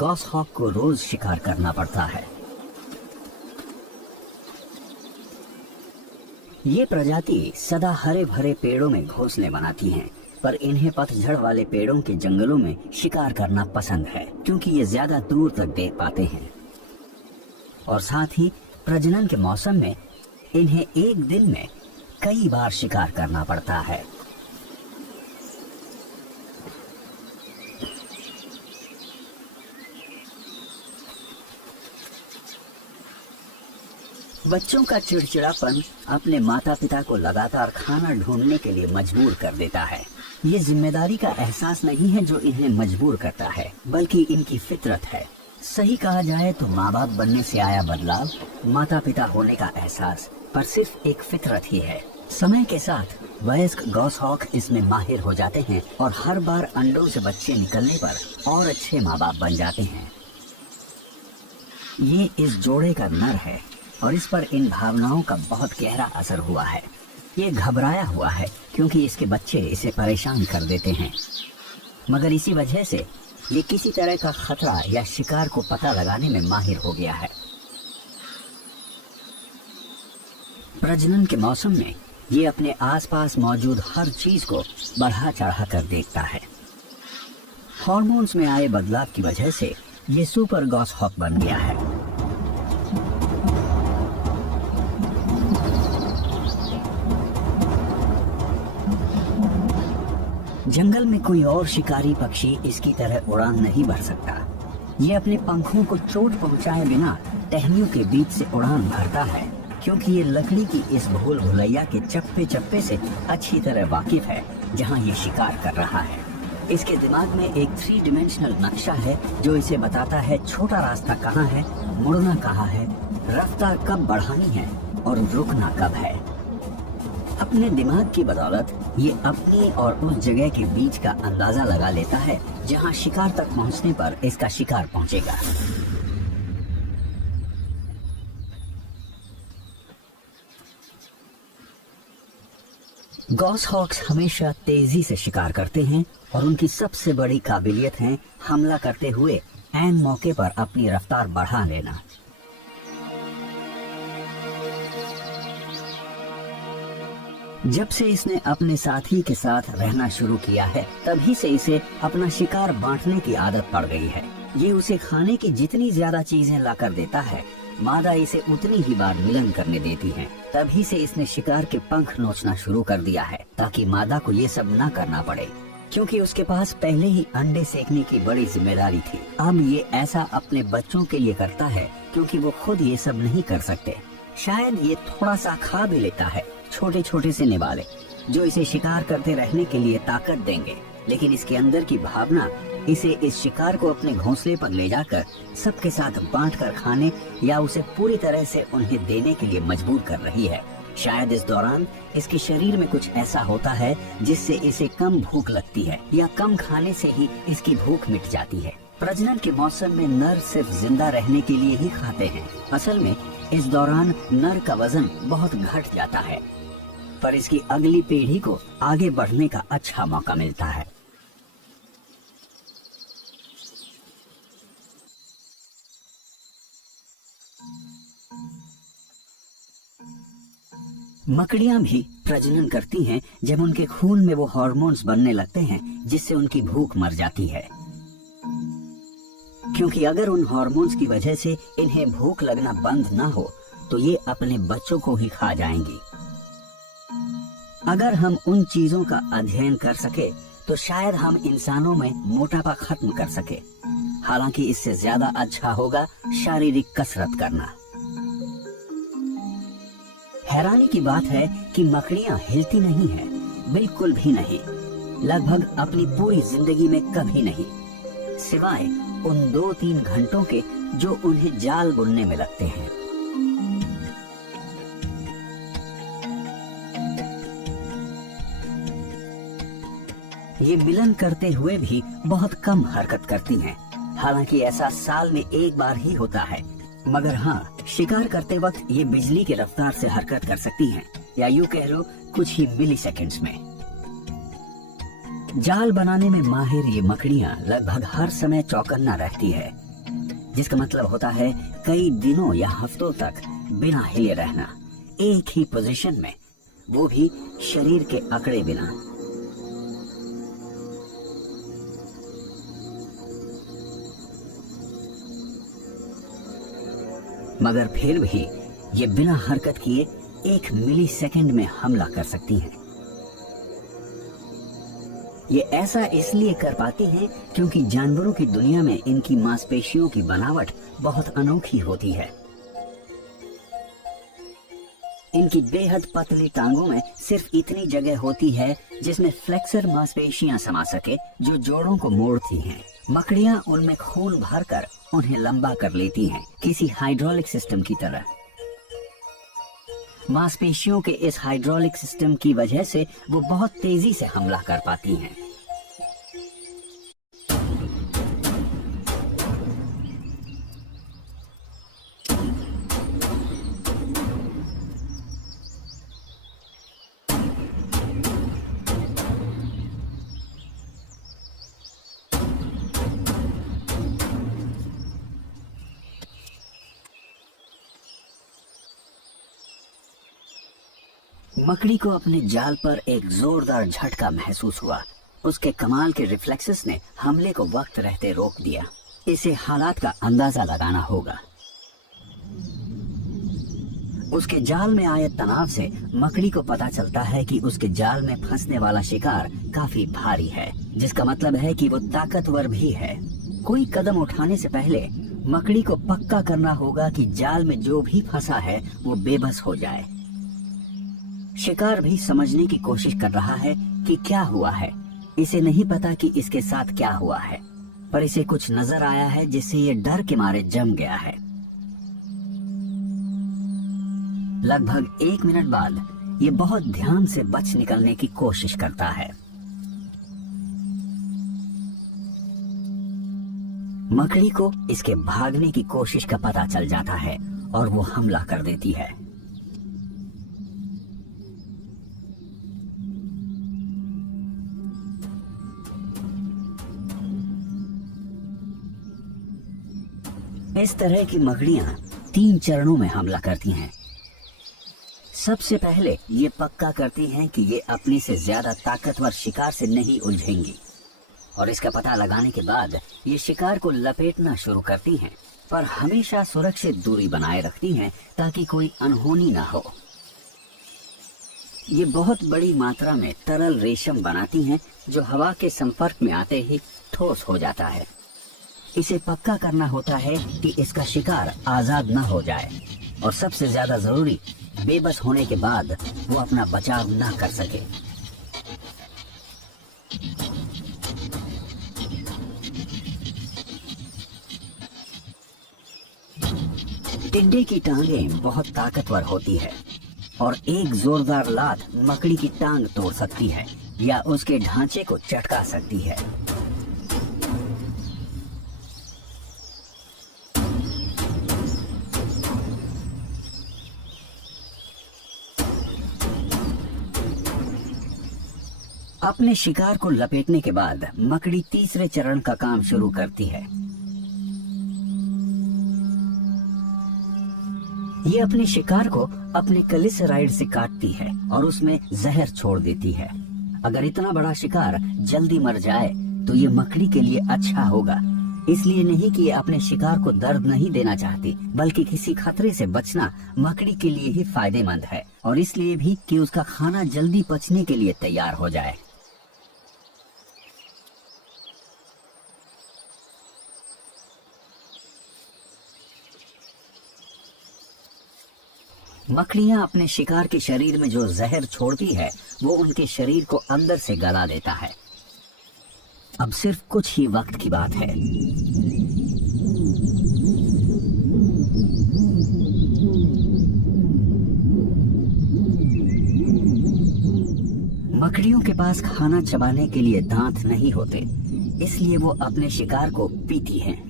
गॉसहॉक को रोज शिकार करना पड़ता है। ये प्रजाति सदा हरे भरे पेड़ों में घोंसले बनाती हैं, पर इन्हें पतझड़ वाले पेड़ों के जंगलों में शिकार करना पसंद है, क्योंकि ये ज्यादा दूर तक देख पाते हैं। और साथ ही प्रजनन के मौसम में इन्हें एक दिन में कई बार शिकार करना पड़ता है। बच्चों का चिड़चिड़ापन अपने माता पिता को लगातार खाना ढूंढने के लिए मजबूर कर देता है। ये जिम्मेदारी का एहसास नहीं है जो इन्हें मजबूर करता है, बल्कि इनकी फितरत है। सही कहा जाए तो माँ बाप बनने से आया बदलाव, माता पिता होने का एहसास पर सिर्फ एक फितरत ही है। समय के साथ वयस्क गॉसहॉक इसमें माहिर हो जाते हैं और हर बार अंडों से बच्चे निकलने पर और अच्छे माँ बाप बन जाते हैं। ये इस जोड़े का नर है और इस पर इन भावनाओं का बहुत गहरा असर हुआ है। ये घबराया हुआ है क्योंकि इसके बच्चे इसे परेशान कर देते हैं, मगर इसी वजह से ये किसी तरह का खतरा या शिकार को पता लगाने में माहिर हो गया है। प्रजनन के मौसम में ये अपने आसपास मौजूद हर चीज को बढ़ा चढ़ा कर देखता है। हार्मोन्स में आए बदलाव की वजह से ये सुपर गॉसहॉक बन गया है। जंगल में कोई और शिकारी पक्षी इसकी तरह उड़ान नहीं भर सकता। ये अपने पंखों को चोट पहुंचाए बिना टहनियों के बीच से उड़ान भरता है, क्योंकि ये लकड़ी की इस भूल भुलैया के चप्पे चप्पे से अच्छी तरह वाकिफ है जहां ये शिकार कर रहा है। इसके दिमाग में एक 3 डायमेंशनल नक्शा है जो इसे बताता है छोटा रास्ता कहाँ है, मुड़ना कहाँ है, रफ्तार कब बढ़ानी है और रुकना कब है। अपने दिमाग की बदौलत ये अपनी और उस जगह के बीच का अंदाजा लगा लेता है जहां शिकार तक पहुंचने पर इसका शिकार पहुंचेगा। गॉसहॉक्स हमेशा तेजी से शिकार करते हैं और उनकी सबसे बड़ी काबिलियत है हमला करते हुए ऐन मौके पर अपनी रफ्तार बढ़ा लेना। जब से इसने अपने साथी के साथ रहना शुरू किया है, तभी से इसे अपना शिकार बांटने की आदत पड़ गई है। ये उसे खाने की जितनी ज्यादा चीजें लाकर देता है, मादा इसे उतनी ही बार मिलन करने देती है। तभी से इसने शिकार के पंख नोचना शुरू कर दिया है, ताकि मादा को ये सब न करना पड़े, क्योंकि उसके पास पहले ही अंडे सेकने की बड़ी जिम्मेदारी थी। अब ये ऐसा अपने बच्चों के लिए करता है क्योंकि वो खुद ये सब नहीं कर सकते। शायद ये थोड़ा सा खा भी लेता है, छोटे छोटे से निवाले जो इसे शिकार करते रहने के लिए ताकत देंगे, लेकिन इसके अंदर की भावना इसे इस शिकार को अपने घोंसले पर ले जाकर सबके साथ बांटकर खाने या उसे पूरी तरह से उन्हें देने के लिए मजबूर कर रही है। शायद इस दौरान इसके शरीर में कुछ ऐसा होता है जिससे इसे कम भूख लगती है, या कम खाने से ही इसकी भूख मिट जाती है। प्रजनन के मौसम में नर सिर्फ जिंदा रहने के लिए ही खाते हैं। असल में इस दौरान नर का वजन बहुत घट जाता है, पर इसकी अगली पीढ़ी को आगे बढ़ने का अच्छा मौका मिलता है। मकड़ियां भी प्रजनन करती हैं जब उनके खून में वो हार्मोन्स बनने लगते हैं जिससे उनकी भूख मर जाती है, क्योंकि अगर उन हार्मोन्स की वजह से इन्हें भूख लगना बंद ना हो तो ये अपने बच्चों को ही खा जाएंगी। अगर हम उन चीजों का अध्ययन कर सके तो शायद हम इंसानों में मोटापा खत्म कर सके। हालांकि इससे ज्यादा अच्छा होगा शारीरिक कसरत करना। हैरानी की बात है कि मकड़ियां हिलती नहीं हैं, बिल्कुल भी नहीं, लगभग अपनी पूरी जिंदगी में कभी नहीं, सिवाय उन 2-3 घंटों के जो उन्हें जाल बुनने में लगते हैं। ये मिलन करते हुए भी बहुत कम हरकत करती हैं। हालांकि ऐसा साल में एक बार ही होता है, मगर हाँ, शिकार करते वक्त ये बिजली की रफ्तार से हरकत कर सकती हैं, या यूं कह लो कुछ ही मिली सेकेंड्स में। जाल बनाने में माहिर ये मकड़ियां लगभग हर समय चौकन्ना रहती है। जिसका मतलब होता है कई दिनों या हफ्तों तक बिना हिले रहना, एक ही पोजीशन में, वो भी शरीर के अकड़े बिना। मगर फिर भी ये बिना हरकत किए 1 मिली सेकेंड में हमला कर सकती हैं। ये ऐसा इसलिए कर पाती हैं क्योंकि जानवरों की दुनिया में इनकी मांसपेशियों की बनावट बहुत अनोखी होती है। इनकी बेहद पतली टांगों में सिर्फ इतनी जगह होती है जिसमें फ्लेक्सर मांसपेशियां समा सके, जो जोड़ों को मोड़ती हैं। मकड़ियां उनमें खून भरकर उन्हें लंबा कर लेती हैं, किसी हाइड्रोलिक सिस्टम की तरह। मांसपेशियों के इस हाइड्रोलिक सिस्टम की वजह से वो बहुत तेजी से हमला कर पाती हैं। मकड़ी को अपने जाल पर एक जोरदार झटका महसूस हुआ। उसके कमाल के रिफ्लेक्सेस ने हमले को वक्त रहते रोक दिया। इसे हालात का अंदाजा लगाना होगा। उसके जाल में आए तनाव से मकड़ी को पता चलता है कि उसके जाल में फंसने वाला शिकार काफी भारी है, जिसका मतलब है कि वो ताकतवर भी है। कोई कदम उठाने से पहले मकड़ी को पक्का करना होगा कि जाल में जो भी फंसा है वो बेबस हो जाए। शिकार भी समझने की कोशिश कर रहा है कि क्या हुआ है। इसे नहीं पता कि इसके साथ क्या हुआ है, पर इसे कुछ नजर आया है जिससे ये डर के मारे जम गया है। लगभग 1 मिनट बाद ये बहुत ध्यान से बच निकलने की कोशिश करता है। मकड़ी को इसके भागने की कोशिश का पता चल जाता है और वो हमला कर देती है। इस तरह की मकड़ियां 3 चरणों में हमला करती हैं। सबसे पहले ये पक्का करती हैं कि ये अपने से ज्यादा ताकतवर शिकार से नहीं उलझेंगी, और इसका पता लगाने के बाद ये शिकार को लपेटना शुरू करती हैं, पर हमेशा सुरक्षित दूरी बनाए रखती हैं ताकि कोई अनहोनी ना हो। ये बहुत बड़ी मात्रा में तरल रेशम बनाती हैं जो हवा के संपर्क में आते ही ठोस हो जाता है। इसे पक्का करना होता है कि इसका शिकार आजाद न हो जाए, और सबसे ज्यादा जरूरी, बेबस होने के बाद वो अपना बचाव न कर सके। टिड्डे की टांगें बहुत ताकतवर होती है और एक जोरदार लात मकड़ी की टांग तोड़ सकती है या उसके ढांचे को चटका सकती है। अपने शिकार को लपेटने के बाद मकड़ी तीसरे चरण का काम शुरू करती है। ये अपने शिकार को अपने कलिसराइड से काटती है और उसमें जहर छोड़ देती है। अगर इतना बड़ा शिकार जल्दी मर जाए तो ये मकड़ी के लिए अच्छा होगा। इसलिए नहीं कि ये अपने शिकार को दर्द नहीं देना चाहती, बल्कि किसी खतरे से बचना मकड़ी के लिए ही फायदेमंद है, और इसलिए भी कि उसका खाना जल्दी पचने के लिए तैयार हो जाए। मकड़ियां अपने शिकार के शरीर में जो जहर छोड़ती है वो उनके शरीर को अंदर से गला देता है। अब सिर्फ कुछ ही वक्त की बात है। मकड़ियों के पास खाना चबाने के लिए दांत नहीं होते, इसलिए वो अपने शिकार को पीती हैं।